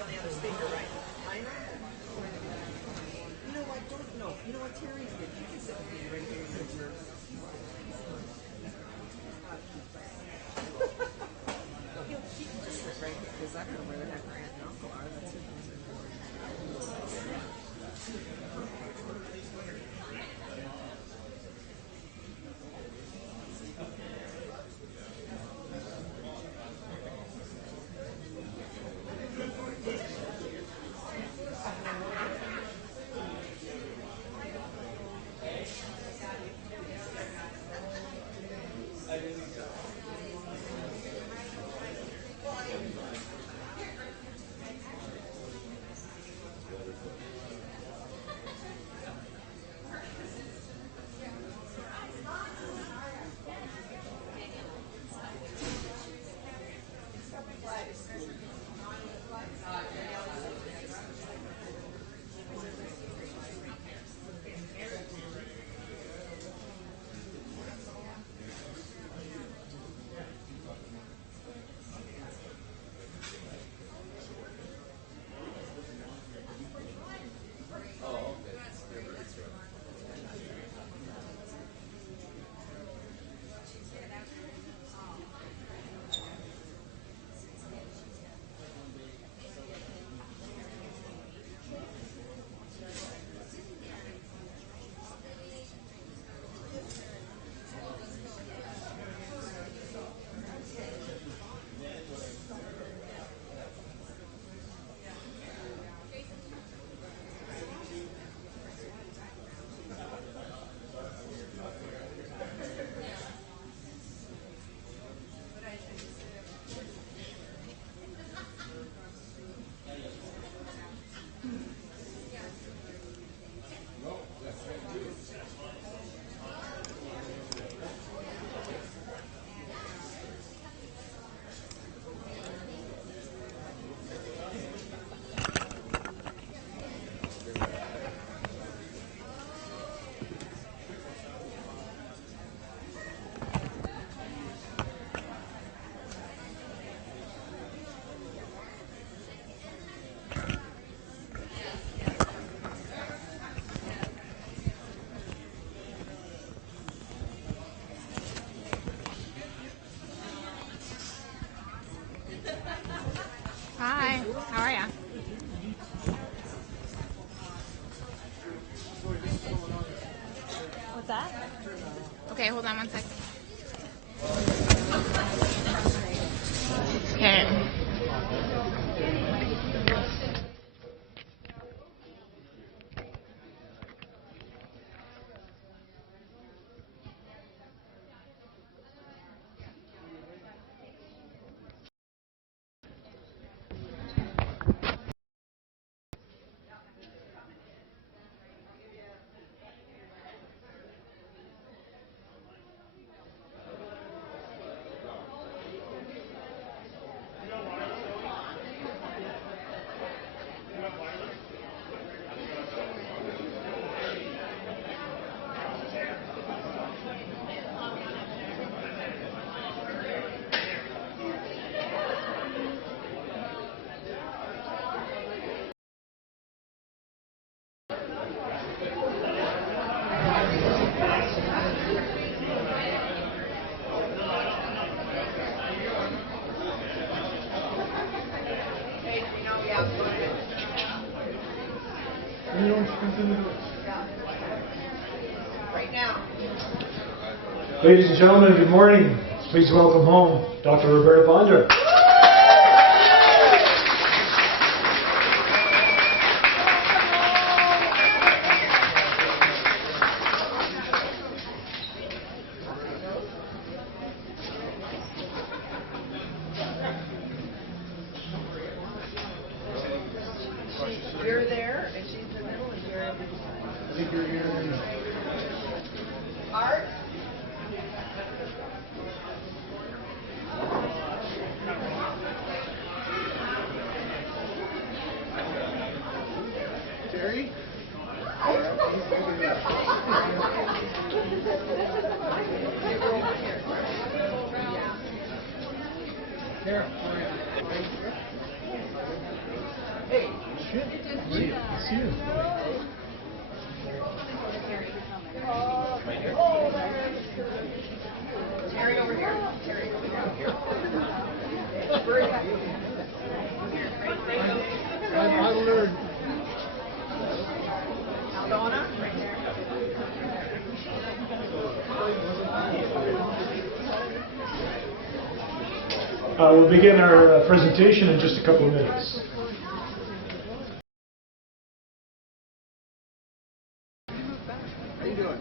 on the other speaker, right? I know. You know what? Don't know. You know what? Terry's good. You can sit with me right here in your room. She can just sit right here because I don't know where the heck her aunt and uncle are. That's it. Hi, how are ya? What's that? Okay, hold on one second. Okay. Right now. Ladies and gentlemen, good morning. Please welcome home Dr. Roberta Bondar. You're there, and she's in the middle, and you're over here. I think you're here. Art? Terry? Carol, how are you? Great. Good to see you. Terry over here. Terry over here. I learned. Donna, right there. We'll begin our presentation in just a couple of minutes. How you doing?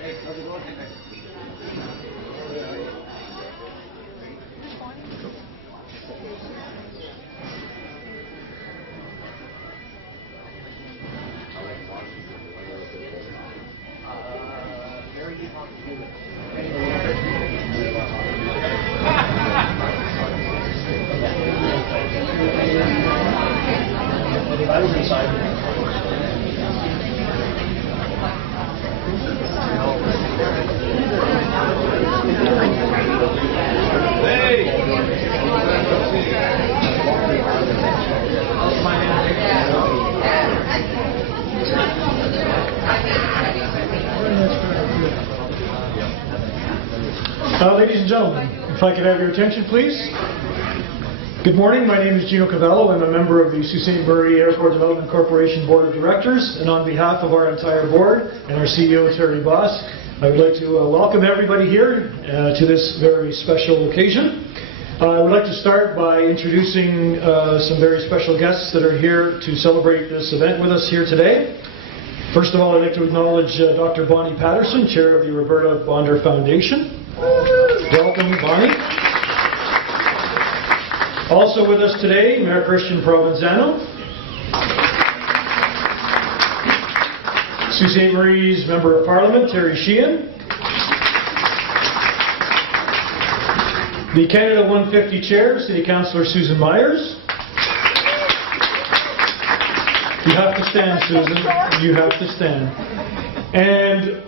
Hey, how's it going? Very good I was inside. Ladies and gentlemen, if I could have your attention, please. Good morning. My name is Gino Cavallo. I'm a member of the Sault Ste. Marie Airport Development Corporation Board of Directors. And on behalf of our entire board and our CEO, Terry Boss, I would like to welcome everybody here to this very special occasion. I would like to start by introducing some very special guests that are here to celebrate this event with us here today. First of all, I'd like to acknowledge Dr. Bonnie Patterson, Chair of the Roberta Bondar Foundation. Welcome, Bonnie. Also with us today, Mayor Christian Provenzano. Sault Ste. Marie's Member of Parliament, Terry Sheehan. The Canada 150 Chair, City Councillor Susan Myers. You have to stand, Susan. You have to stand. And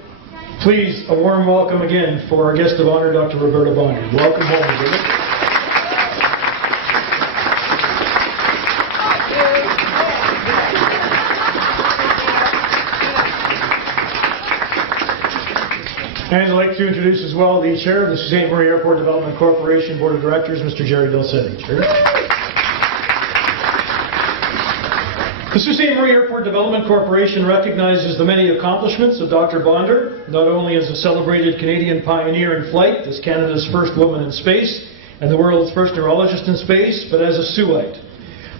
please, a warm welcome again for our guest of honor, Dr. Roberta Bondar. Welcome home, Roberta. And I'd like to introduce as well the Chair of the Sault Ste. Marie Airport Development Corporation Board of Directors, Mr. Jerry Delcetti. The Sault Ste. Marie Airport Development Corporation recognizes the many accomplishments of Dr. Bondar, not only as a celebrated Canadian pioneer in flight, as Canada's first woman in space, and the world's first neurologist in space, but as a Saulite.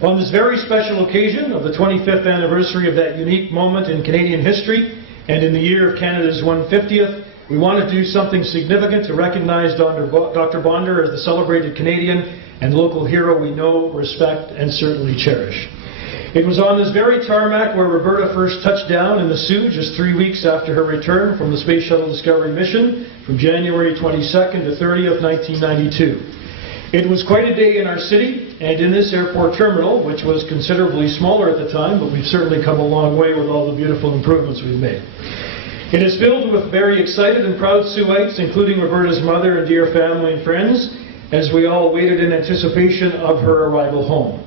On this very special occasion of the 25th anniversary of that unique moment in Canadian history, and in the year of Canada's 150th, we want to do something significant to recognize Dr. Bondar as the celebrated Canadian and local hero we know, respect, and certainly cherish. It was on this very tarmac where Roberta first touched down in the Soo just 3 weeks after her return from the Space Shuttle Discovery mission from January 22nd to 30th, 1992. It was quite a day in our city and in this airport terminal, which was considerably smaller at the time, but we've certainly come a long way with all the beautiful improvements we've made. It is filled with very excited and proud Saultites, including Roberta's mother and dear family and friends, as we all waited in anticipation of her arrival home.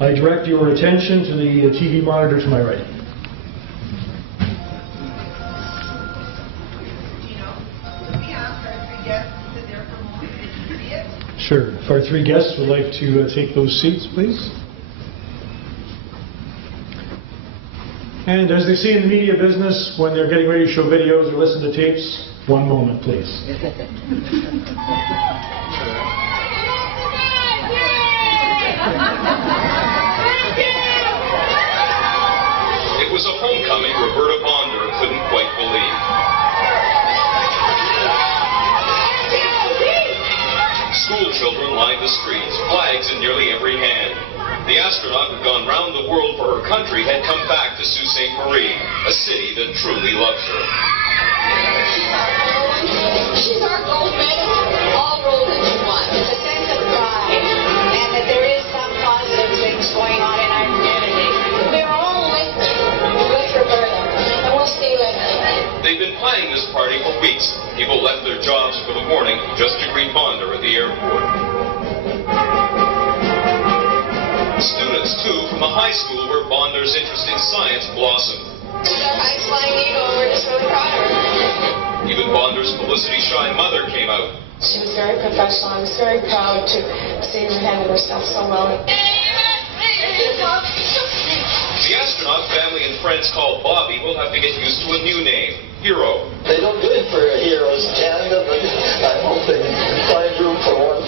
I direct your attention to the TV monitor to my right. Could we ask our three guests to sit there for a moment? Did you see it? Sure. If our three guests would like to take those seats, please. And as they say in the media business, when they're getting ready to show videos or listen to tapes, one moment, please. It was a homecoming Roberta Bondar couldn't quite believe. School children lined the streets, flags in nearly every hand. The astronaut who'd gone round the world for her country had come back to Sault Ste. Marie, a city that truly loves her. She's our gold medal, all rolled into one. It's a sense of pride, and that there is some positive things going on in our community. We're all with Roberta, and we'll stay with her. They've been planning this party for weeks. People left their jobs for the morning just to greet Bondar at the airport. Students, too, from the high school where Bondar's interest in science blossomed. She's our highest flying eagle, and we're just really proud of her. Even Bondar's publicity-shy mother came out. She was very professional. I was very proud to see her handle herself so well. The astronaut family and friends called Bobby will have to get used to a new name, Hero. They don't do it for heroes in Canada, but I hope they find room for one.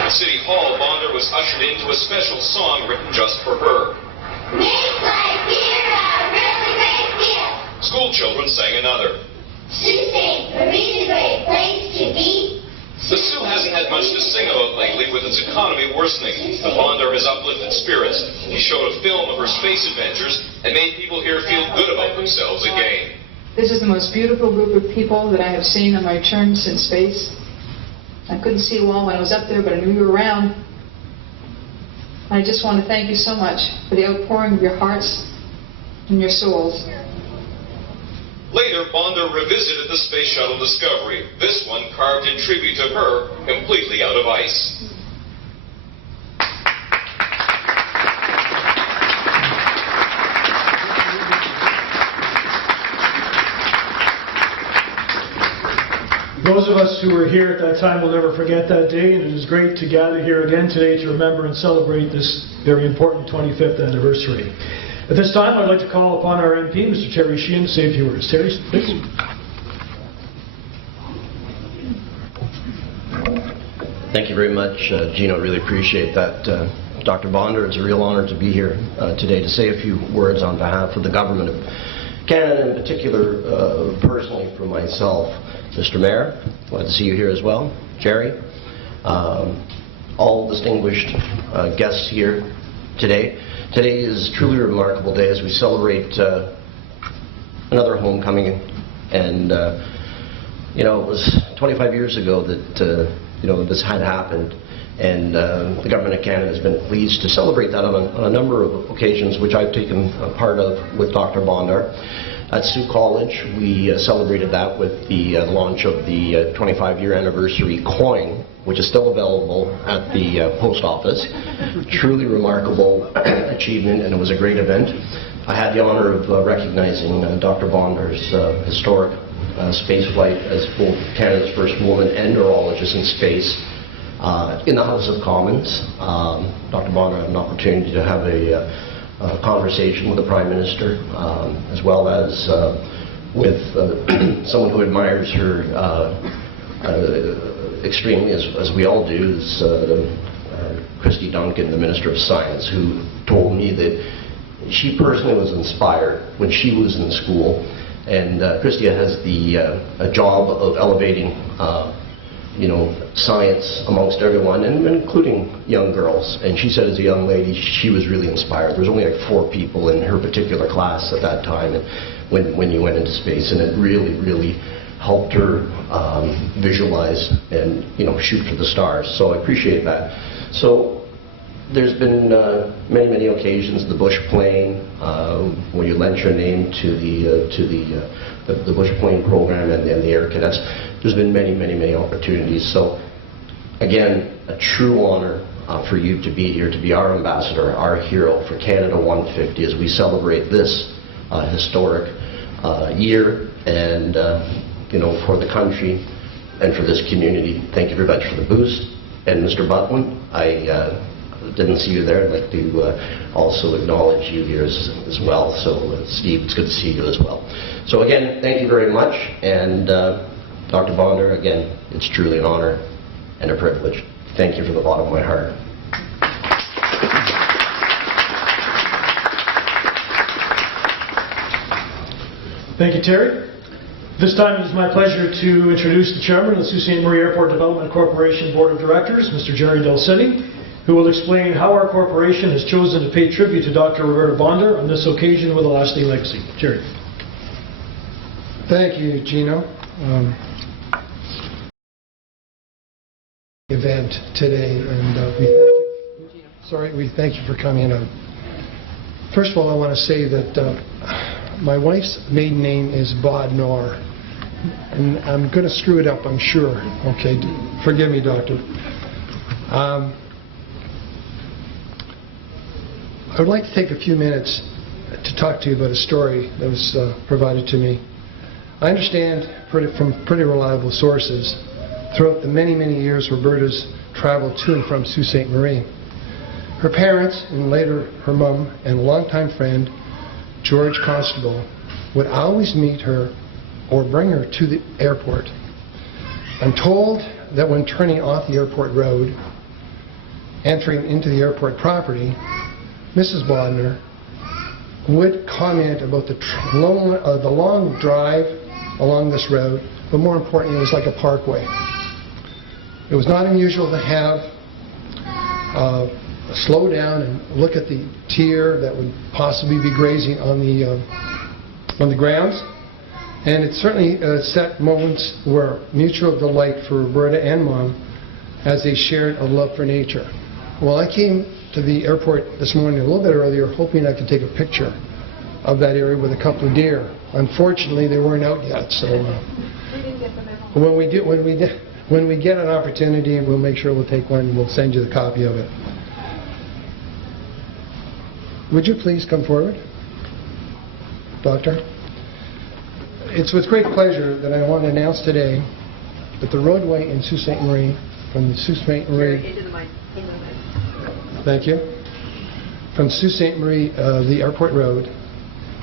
At City Hall, Bondar was ushered into a special song written just for her. Makes life here a really great deal. School children sang another. Sault Ste. Marie is a great place to be. The Soo hasn't had much to sing about lately with its economy worsening, but Bondar has uplifted spirits. He showed a film of her space adventures and made people here feel good about themselves again. This is the most beautiful group of people that I have seen on my return since space. I couldn't see you all when I was up there, but I knew you were around. I just want to thank you so much for the outpouring of your hearts and your souls. Later, Bondar revisited the Space Shuttle Discovery, this one carved in tribute to her, completely out of ice. Those of us who were here at that time will never forget that day, and it is great to gather here again today to remember and celebrate this very important 25th anniversary. At this time, I'd like to call upon our MP, Mr. Terry Sheehan, to say a few words. Terry, please. Thank you very much, Gino. Really appreciate that. Dr. Bondar, it's a real honor to be here today to say a few words on behalf of the Government of Canada, in particular, personally for myself. Mr. Mayor, glad to see you here as well. Jerry, all distinguished guests here today. Today is truly a remarkable day as we celebrate another homecoming, and it was 25 years ago that this had happened, and the Government of Canada has been pleased to celebrate that on a number of occasions, which I've taken part of with Dr. Bondar. At Sault College, we celebrated that with the launch of the 25-year anniversary coin, which is still available at the post office. Truly remarkable achievement, and it was a great event. I had the honor of recognizing Dr. Bondar's historic space flight as both Canada's first woman and neurologist in space in the House of Commons. Dr. Bondar had an opportunity to have a conversation with the Prime Minister, as well as with someone who admires her extremely, as we all do, is Christy Duncan, the Minister of Science, who told me that she personally was inspired when she was in school. And Christy has a job of elevating science amongst everyone, and including young girls. And she said as a young lady, she was really inspired. There was only like 4 people in her particular class at that time, and when you went into space, and it really, really helped her visualize and shoot for the stars. So I appreciate that. So there's been many, many occasions, the Bush plane, where you lent your name to the Bush plane program and the Air Cadets. There's been many, many, many opportunities. So again, a true honor for you to be here, to be our ambassador, our hero for Canada 150 as we celebrate this historic year, and for the country and for this community. Thank you very much for the boost. And Mr. Butwin, I didn't see you there. I'd like to also acknowledge you here as well. So Steve, it's good to see you as well. So again, thank you very much. And Dr. Bondar, again, it's truly an honor and a privilege. Thank you from the bottom of my heart. Thank you, Terry. This time it is my pleasure to introduce the Chairman of the Sault Ste. Marie Airport Development Corporation Board of Directors, Mr. Jerry Delcini, who will explain how our corporation has chosen to pay tribute to Dr. Roberta Bondar on this occasion with a lasting legacy. Jerry. Thank you, Gino. Event today, and we thank you for coming out. First of all, I want to say that My wife's maiden name is Bondar, and I'm going to screw it up, I'm sure. Okay, forgive me, doctor. I would like to take a few minutes to talk to you about a story that was provided to me. I understand from pretty reliable sources throughout the many, many years Roberta's traveled to and from Sault Ste. Marie. Her parents, and later her mom, and a longtime friend, George Constable, would always meet her or bring her to the airport. I'm told that when turning off the airport road, entering into the airport property, Mrs. Bondar would comment about the long drive along this road, but more importantly, it was like a parkway. It was not unusual to have slow down and look at the deer that would possibly be grazing on the grounds, and it certainly set moments where mutual delight for Roberta and Mom as they shared a love for nature. Well, I came to the airport this morning a little bit earlier, hoping I could take a picture of that area with a couple of deer. Unfortunately, they weren't out yet, so when we get an opportunity, we'll make sure we'll take one and we'll send you the copy of it. Would you please come forward, Doctor? It's with great pleasure that I want to announce today that the roadway in Sault Ste. Marie, from the Sault Ste. Marie... Thank you. From Sault Ste. Marie, the airport road,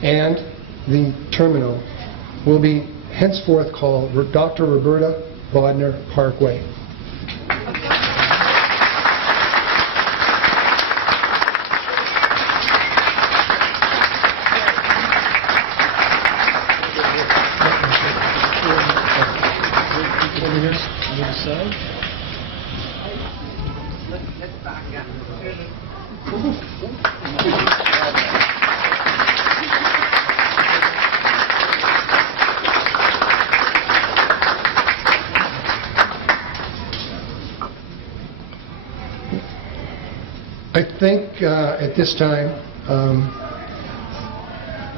and the terminal will be henceforth called Dr. Roberta Bondar Parkway. I think at this time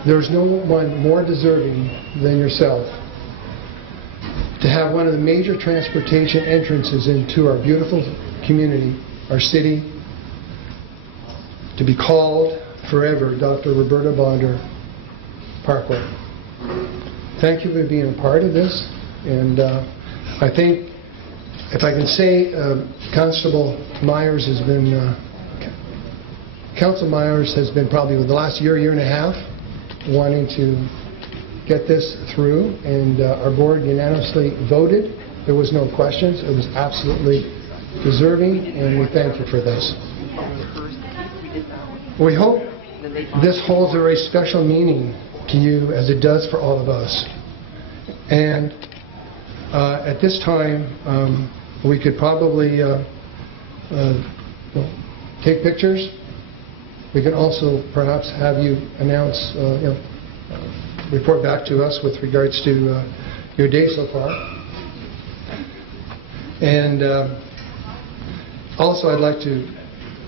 there's no one more deserving than yourself to have one of the major transportation entrances into our beautiful community, our city, to be called forever Dr. Roberta Bondar Parkway. Thank you for being a part of this, and I think, if I can say, Constable Myers has been Council Myers has been probably the last year and a half wanting to get this through, and our board unanimously voted. There was no questions. It was absolutely deserving, and we thank you for this. We hope this holds a very special meaning to you as it does for all of us. And at this time, we could probably take pictures. We can also perhaps have you announce, report back to us with regards to your day so far. And also I'd like to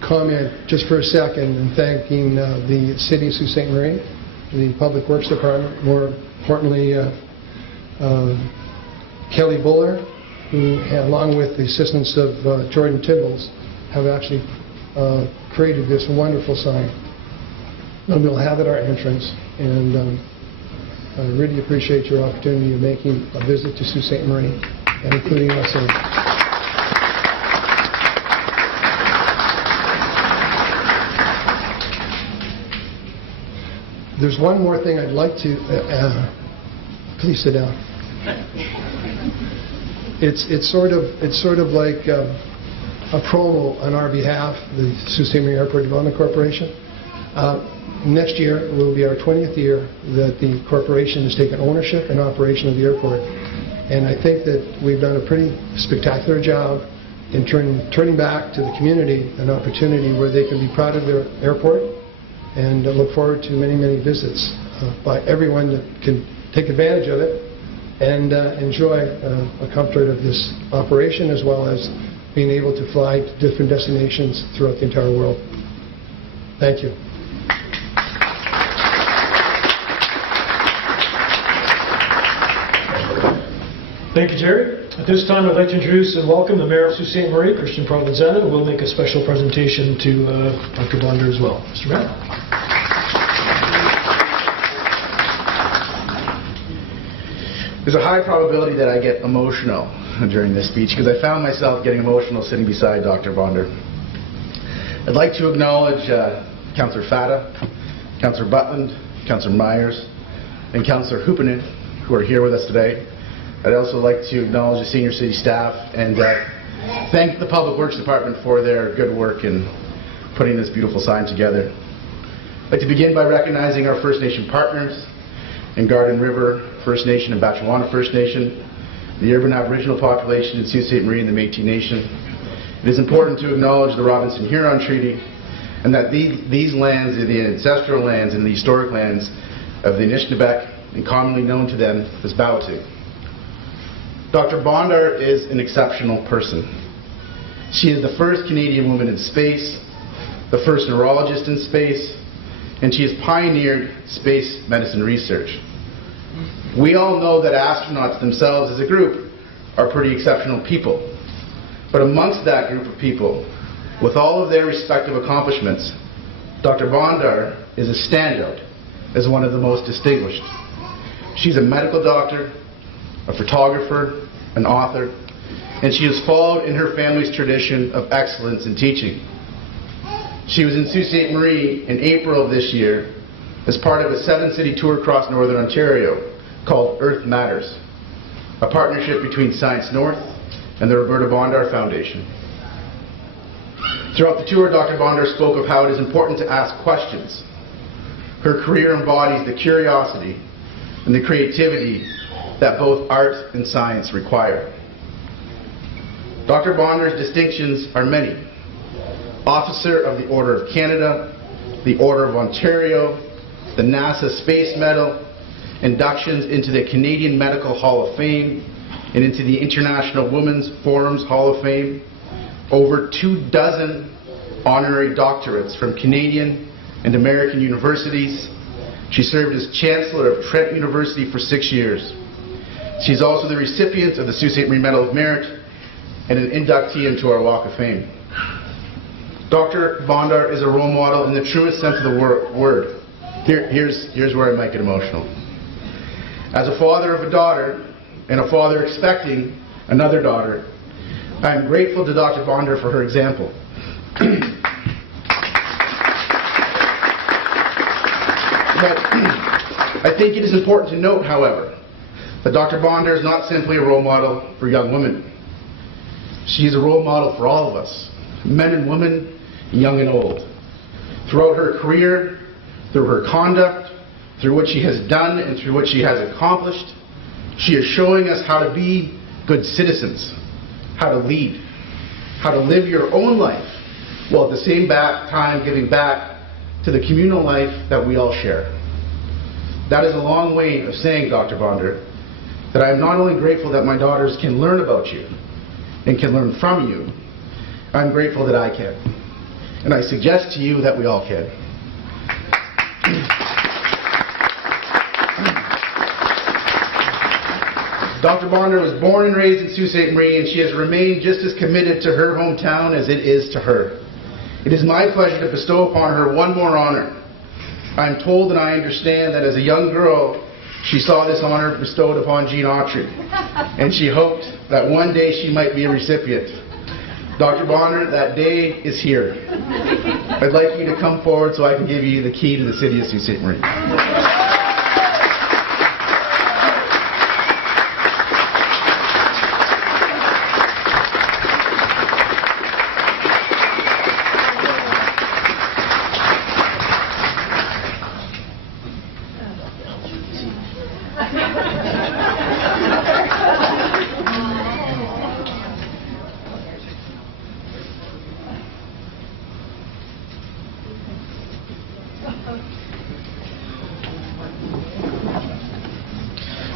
comment just for a second in thanking the City of Sault Ste. Marie, the Public Works Department, more importantly Kelly Buller, who, along with the assistance of Jordan Tibbles, have actually created this wonderful sign. And we'll have at our entrance, and I really appreciate your opportunity of making a visit to Sault Ste. Marie and including us in. There's one more thing I'd like to... please sit down. It's sort of like a promo on our behalf, the Sault Ste. Marie Airport Development Corporation. Next year will be our 20th year that the corporation has taken ownership and operation of the airport. And I think that we've done a pretty spectacular job in turning back to the community an opportunity where they can be proud of their airport, and look forward to many, many visits by everyone that can take advantage of it and enjoy a comfort of this operation, as well as being able to fly to different destinations throughout the entire world. Thank you. Thank you, Jerry. At this time, I'd like to introduce and welcome the Mayor of Sault Ste. Marie, Christian Provenzano, who will make a special presentation to Dr. Bondar as well. Mr. Mayor. There's a high probability that I get emotional during this speech because I found myself getting emotional sitting beside Dr. Bondar. I'd like to acknowledge Councillor Fata, Councillor Butland, Councillor Myers, and Councillor Hupinen, who are here with us today. I'd also like to acknowledge the senior city staff and thank the Public Works Department for their good work in putting this beautiful sign together. I'd like to begin by recognizing our First Nation partners in Garden River First Nation and Batchewana First Nation, the urban Aboriginal population in Sault Ste. Marie and the Métis Nation. It is important to acknowledge the Robinson-Huron Treaty and that these lands are the ancestral lands and the historic lands of the Anishinaabe and commonly known to them as Bawatu. Dr. Bondar is an exceptional person. She is the first Canadian woman in space, the first neurologist in space, and she has pioneered space medicine research. We all know that astronauts themselves as a group are pretty exceptional people. But amongst that group of people, with all of their respective accomplishments, Dr. Bondar is a standout as one of the most distinguished. She's a medical doctor, a photographer, an author, and she has followed in her family's tradition of excellence in teaching. She was in Sault Ste. Marie in April of this year as part of a 7-city tour across Northern Ontario called Earth Matters, a partnership between Science North and the Roberta Bondar Foundation. Throughout the tour, Dr. Bondar spoke of how it is important to ask questions. Her career embodies the curiosity and the creativity that both art and science require. Dr. Bondar's distinctions are many. Officer of the Order of Canada, the Order of Ontario, the NASA Space Medal, inductions into the Canadian Medical Hall of Fame and into the International Women's Forums Hall of Fame, over 24 honorary doctorates from Canadian and American universities. She served as Chancellor of Trent University for 6 years. She's also the recipient of the Sault Ste. Marie Medal of Merit and an inductee into our Walk of Fame. Dr. Bondar is a role model in the truest sense of the word. Here's where I might get emotional. As a father of a daughter and a father expecting another daughter, I am grateful to Dr. Bondar for her example. But I think it is important to note, however, that Dr. Bondar is not simply a role model for young women. She is a role model for all of us, men and women, young and old. Throughout her career, through her conduct, through what she has done and through what she has accomplished, she is showing us how to be good citizens, how to lead, how to live your own life, while at the same time giving back to the communal life that we all share. That is a long way of saying, Dr. Bondar, that I am not only grateful that my daughters can learn about you and can learn from you, I'm grateful that I can. And I suggest to you that we all can. Dr. Bondar was born and raised in Sault Ste. Marie, and she has remained just as committed to her hometown as it is to her. It is my pleasure to bestow upon her one more honor. I am told and I understand that as a young girl, she saw this honor bestowed upon Jean Autry, and she hoped that one day she might be a recipient. Dr. Bondar, that day is here. I'd like you to come forward so I can give you the key to the city of Sault Ste. Marie.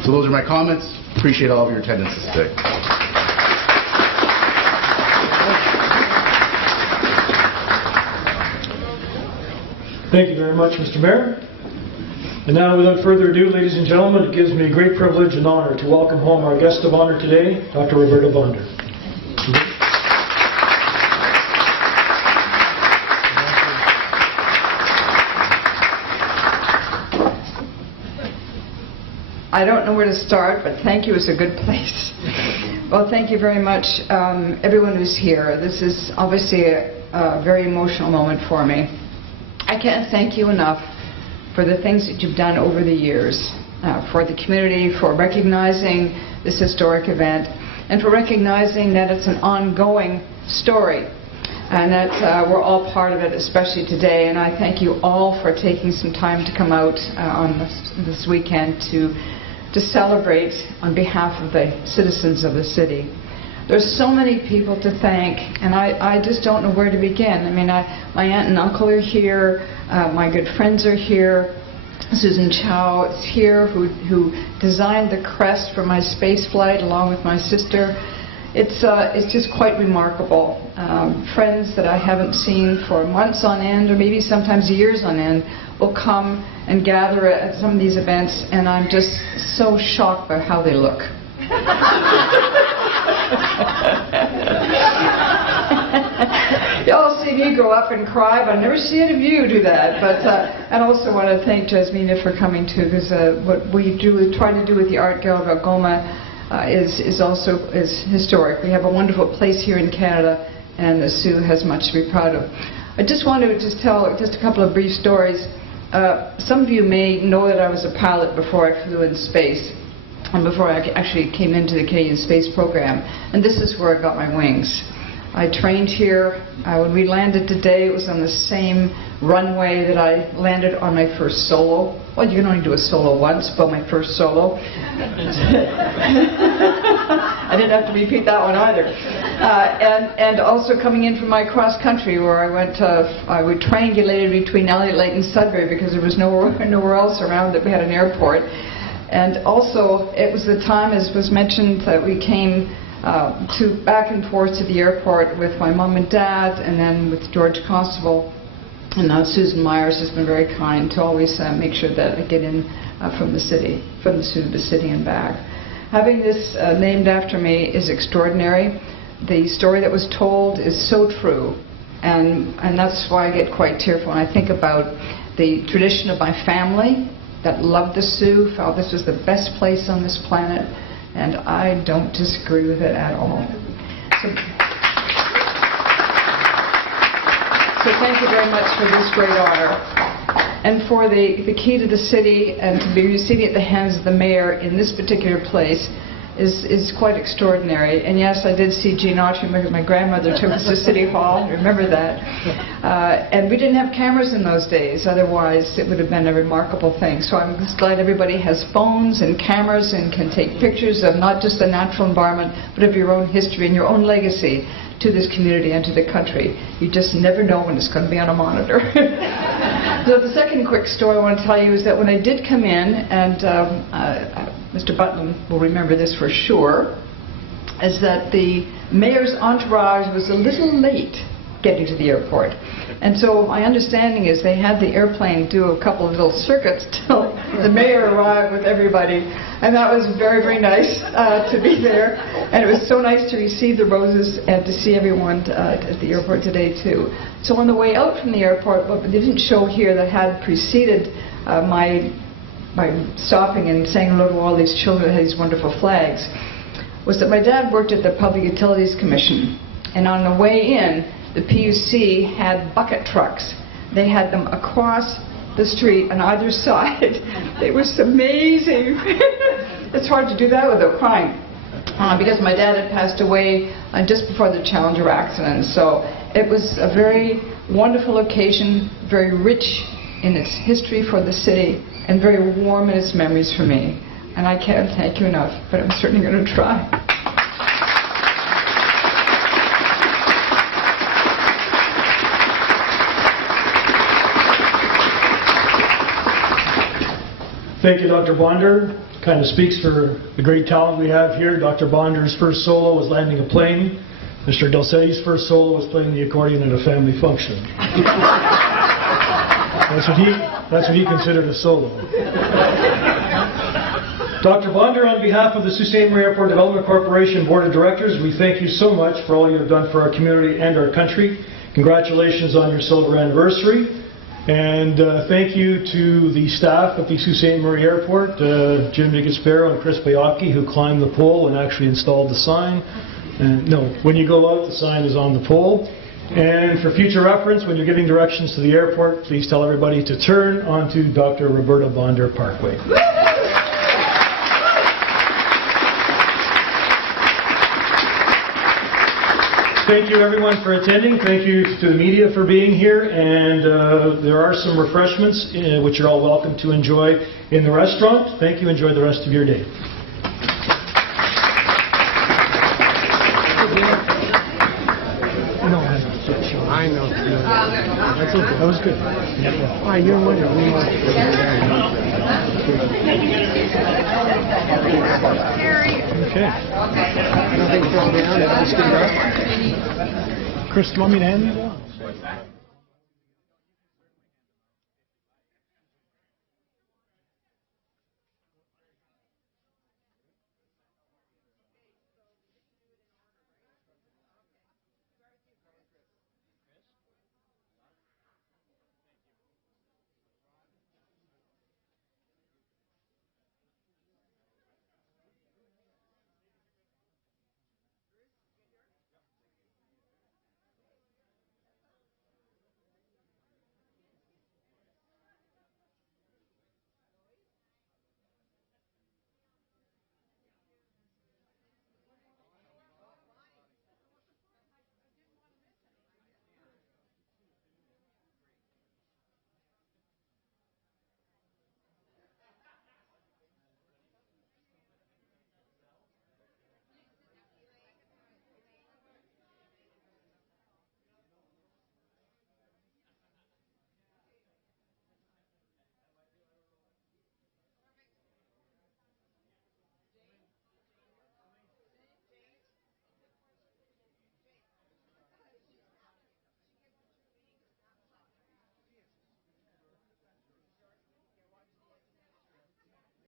So those are my comments. Appreciate all of your attendance today. Thank you very much, Mr. Mayor. And now, without further ado, ladies and gentlemen, it gives me a great privilege and honor to welcome home our guest of honor today, Dr. Roberta Bondar. I don't know where to start, but thank you is a good place. Well, thank you very much, everyone who's here. This is obviously a very emotional moment for me. I can't thank you enough for the things that you've done over the years, for the community, for recognizing this historic event, and for recognizing that it's an ongoing story, and that we're all part of it, especially today. And I thank you all for taking some time to come out on this weekend to celebrate on behalf of the citizens of the city. There's so many people to thank, and I just don't know where to begin. I mean, my aunt and uncle are here, my good friends are here, Susan Chow is here, who designed the crest for my space flight along with my sister. It's just quite remarkable. Friends that I haven't seen for months on end, or maybe sometimes years on end, will come and gather at some of these events, and I'm just so shocked by how they look. Y'all see me grow up and cry, but I've never seen any of you do that. But I also want to thank Jasmina for coming too, because what we try to do with the Art Gallery of Algoma is also historic. We have a wonderful place here in Canada, and the Soo has much to be proud of. I just want to tell a couple of brief stories. Some of you may know that I was a pilot before I flew in space, and before I actually came into the Canadian Space Program, and this is where I got my wings. I trained here. When we landed today, it was on the same runway that I landed on my first solo. Well, you can only do a solo once, but my first solo. I didn't have to repeat that one either. And also coming in from my cross country, where I would triangulated between Elliott Lake and Sudbury because there was nowhere else around that we had an airport. And also, it was the time, as was mentioned, that we came back and forth to the airport with my mom and dad, and then with George Constable. And now Susan Myers has been very kind to always make sure that I get in from the city, from the Soo to the city and back. Having this named after me is extraordinary. The story that was told is so true, and that's why I get quite tearful when I think about the tradition of my family that loved the Soo, felt this was the best place on this planet, and I don't disagree with it at all. So thank you very much for this great honor. And for the key to the city and to be receiving at the hands of the mayor in this particular place is quite extraordinary. And yes, I did see Gene Autry because my grandmother took us to City Hall. Remember that. And we didn't have cameras in those days. Otherwise, it would have been a remarkable thing. So I'm just glad everybody has phones and cameras and can take pictures of not just the natural environment, but of your own history and your own legacy to this community and to the country. You just never know when it's going to be on a monitor. So the second quick story I want to tell you is that when I did come in, and Mr. Butland will remember this for sure, is that the mayor's entourage was a little late getting to the airport. And so my understanding is they had the airplane do a couple of little circuits till the mayor arrived with everybody. And that was very, very nice to be there. And it was so nice to receive the roses and to see everyone at the airport today too. So on the way out from the airport, what they didn't show here that had preceded my stopping and saying hello to all these children that had these wonderful flags, was that my dad worked at the Public Utilities Commission. And on the way in, the PUC had bucket trucks. They had them across the street on either side. It was amazing. It's hard to do that without crying. Because my dad had passed away just before the Challenger accident. So it was a very wonderful occasion, very rich in its history for the city, and very warm in its memories for me. And I can't thank you enough, but I'm certainly going to try. Thank you, Dr. Bondar. Kind of speaks for the great talent we have here. Dr. Bondar's first solo was landing a plane. Mr. Delcetti's first solo was playing the accordion at a family function. That's what he considered a solo. Dr. Bondar, on behalf of the Sault Ste. Marie Airport Development Corporation Board of Directors, we thank you so much for all you have done for our community and our country. Congratulations on your silver anniversary. And thank you to the staff at the Sault Ste. Marie Airport, Jim DeGaspero and Chris Bayocki, who climbed the pole and actually installed the sign. No, when you go out, the sign is on the pole. And for future reference, when you're giving directions to the airport, please tell everybody to turn onto Dr. Roberta Bondar Parkway. Thank you everyone for attending. Thank you to the media for being here. And there are some refreshments which you're all welcome to enjoy in the restaurant. Thank you. Enjoy the rest of your day. I know. That's okay. That was good. Hi, you're wondering. Okay. Nothing from down. Chris, do you want me to hand these out?